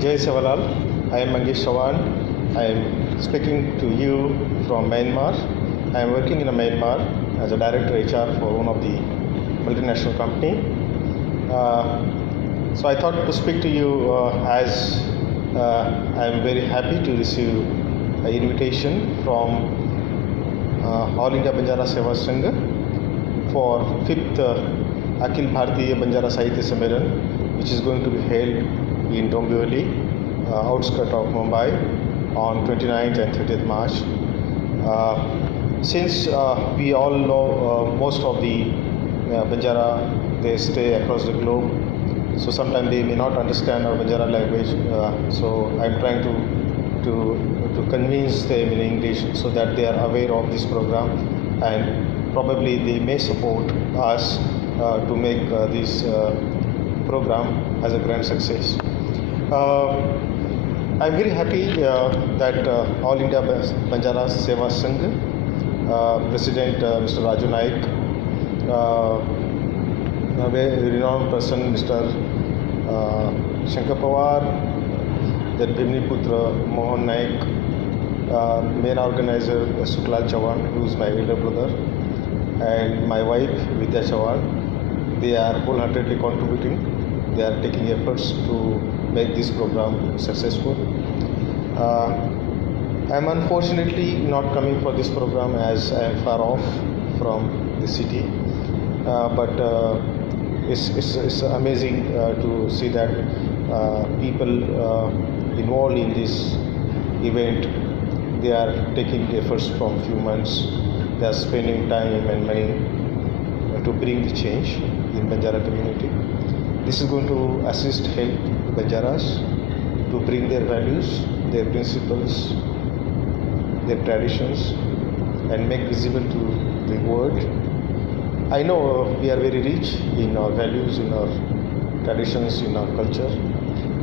Jai Sevalal. I am Mangesh Chavan. I am speaking to you from Myanmar. I am working in Myanmar as a director HR for one of the multinational company. So I thought to speak to you as I am very happy to receive an invitation from All India Banjara Seva Sangh for 5th Akhil Bharatiya Banjara Sahitya Sammelan, which is going to be held in Dombivli, outskirts of Mumbai, on 29th and 30th March. Since we all know most of the Banjara, they stay across the globe, so sometimes they may not understand our Banjara language. So I'm trying to convince them in English so that they are aware of this program, and probably they may support us to make this program as a grand success. I'm very happy that All India Banjara Seva Sangh President Mr. Raju Naik, a very renowned person, Mr. Shankar Pawar, then Bhimni Putra Mohan Naik, main organizer Suklal Chavan, who is my elder brother, and my wife Vidya Chavan. They are wholeheartedly contributing. They are taking efforts to make this program successful. I am unfortunately not coming for this program as I am far off from the city, but it's amazing to see that people involved in this event, they are taking efforts from few months. They are spending time and money to bring the change in Banjara community. This is going to assist, help Banjaras to bring their values, their principles, their traditions, and make visible to the world. I know we are very rich in our values, in our traditions, in our culture,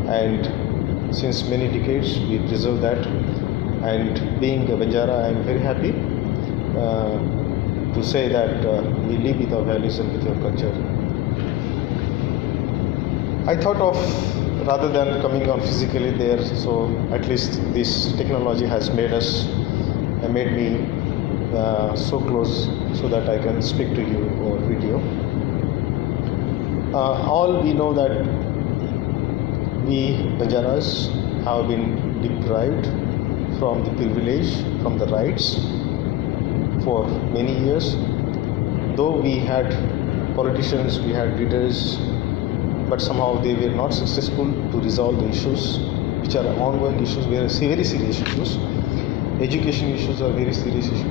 and since many decades we preserve that. And being a Banjara, I am very happy to say that we live with our values and with our culture. I thought of, rather than coming on physically there, so at least this technology has made me so close so that I can speak to you over video. All we know that we Banjaras have been deprived from the privilege, from the rights for many years. Though we had politicians, we had leaders, but somehow they were not successful to resolve the issues, which are ongoing issues, very serious issues. Education issues are very serious issue.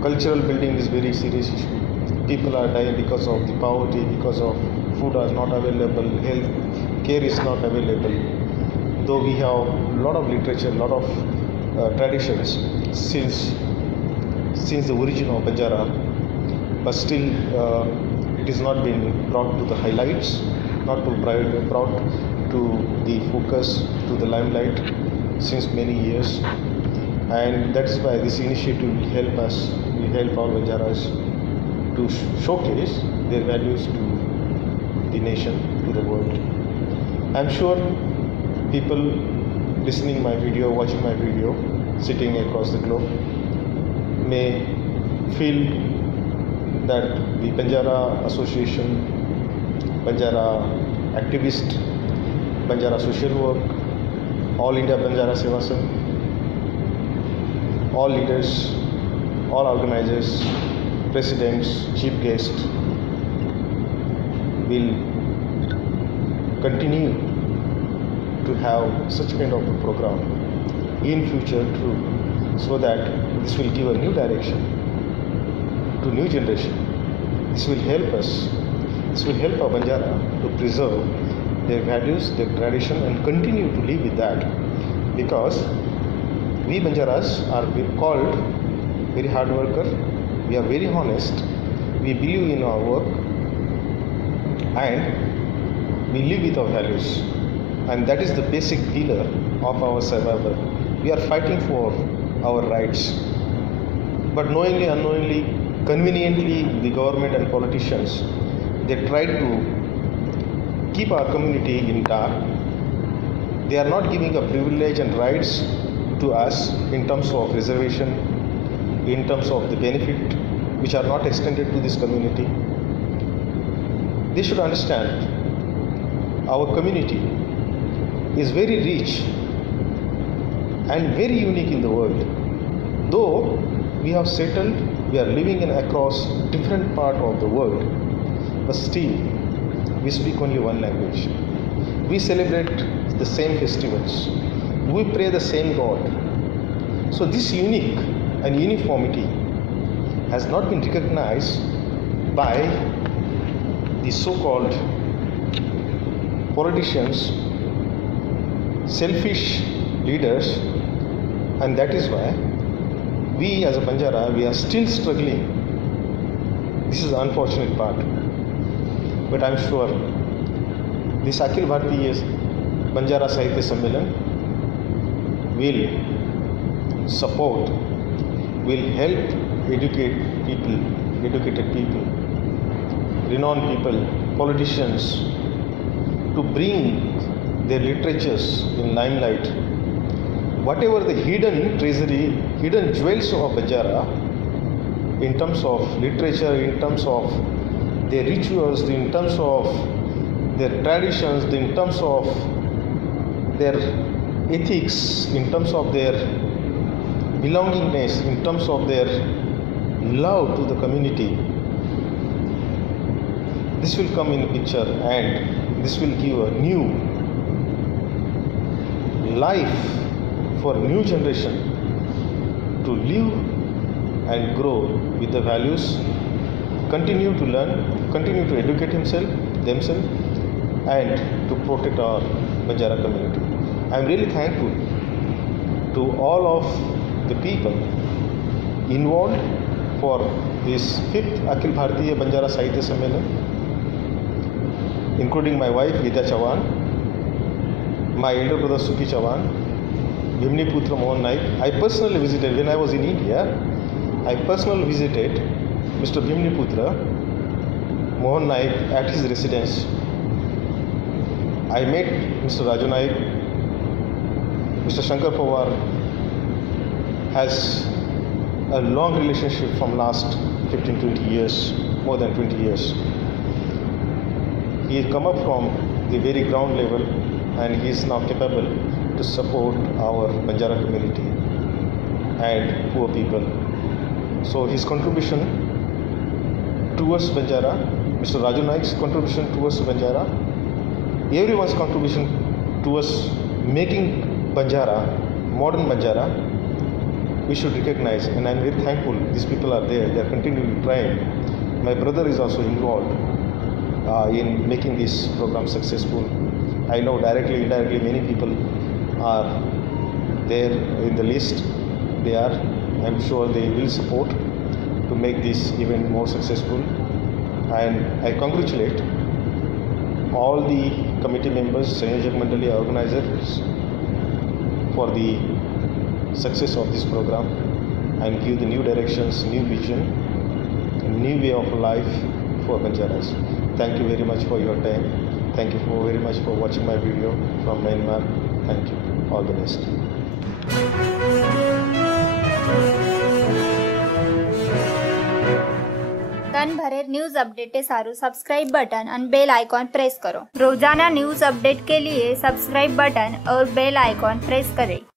Cultural building is very serious issue. People are dying because of the poverty, because of food is not available, health care is not available. Though we have a lot of literature, a lot of traditions since the origin of Banjara, but still it has not been brought to the highlights, not brought to the focus, to the limelight since many years. And that's why this initiative will help us, will help our Banjaras to showcase their values to the nation, to the world. I'm sure people listening my video, watching my video, sitting across the globe may feel that the Banjara Association, Banjara activist, Banjara social work, All India Banjara Seva Sangh, all leaders, all organizers, presidents, chief guests will continue to have such kind of a program in future too, so that this will give a new direction to new generation. This will help us, this will help our Banjara to preserve their values, their tradition, and continue to live with that, because we Banjaras are called very hard worker, we are very honest, we believe in our work, and we live with our values, and that is the basic pillar of our survival. We are fighting for our rights, but knowingly, unknowingly, conveniently, the government and politicians, they try to keep our community in dark, They are not giving a privilege and rights to us in terms of reservation, in terms of the benefit which are not extended to this community. They should understand our community is very rich and very unique in the world. Though we have settled, we are living in across different part of the world, but still we speak only one language. We celebrate the same festivals. We pray the same God. So this unique and uniformity has not been recognized by the so-called politicians, selfish leaders, and that is why we as a Banjara, we are still struggling. This is the unfortunate part. But I am sure this Akhil Bharatiya Banjara Sahitya Sammelan will support, will help educated people, renowned people, politicians to bring their literatures in limelight. Whatever the hidden treasury, hidden jewels of Banjara in terms of literature, in terms of their rituals, in terms of their traditions, in terms of their ethics, in terms of their belongingness, in terms of their love to the community, this will come in the picture and this will give a new life for new generation to live and grow with the values, continue to learn, continue to educate themselves, and to protect our Banjara community. I am really thankful to all of the people involved for this 5th Akhil Bharatiya Banjara Sahitya Sammelan, including my wife Vidya Chavan, my elder brother Sukhi Chavan, Bhimni Putra Mohan Naik. I personally visited, when I was in India, I personally visited Mr. Bhimni Putra Mohan Naik at his residence. I met Mr. Raju Naik. Mr. Shankar Pawar has a long relationship from last 15-20 years, more than 20 years. He has come up from the very ground level and he is now capable to support our Banjara community and poor people. So his contribution towards Banjara, Mr. Raju Naik's contribution towards Banjara, everyone's contribution towards making Banjara, modern Banjara, we should recognize, and I am very thankful these people are there, they are continually trying. My brother is also involved in making this program successful. I know directly, indirectly, many people are there in the list. They are, I am sure they will support to make this event more successful. And I congratulate all the committee members, Sanjog Mandali organizers for the success of this program and give the new directions, new vision, new way of life for Banjaras. Thank you very much for your time. Thank you very much for watching my video from Myanmar. Thank you. All the best. તન ભરેર news update सारू subscribe button और bell icon press करो। रोजाना news update के लिए subscribe button और bell icon press करें।